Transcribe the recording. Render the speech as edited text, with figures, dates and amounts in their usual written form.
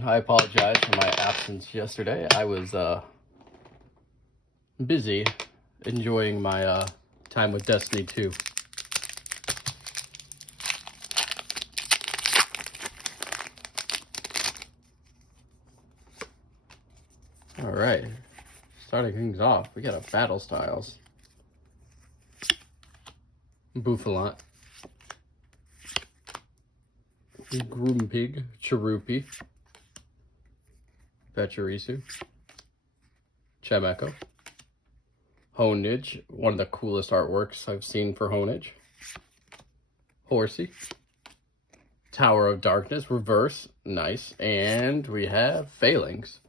I apologize for my absence yesterday. I was busy enjoying my time with Destiny 2. Alright, starting things off, we got a Battle Styles, Bouffalant, Groompig, Cherupi, Pachirisu, Chemeco, Honedge, one of the coolest artworks I've seen for Honedge, Horsey, Tower of Darkness, Reverse, nice, and we have Phalanx.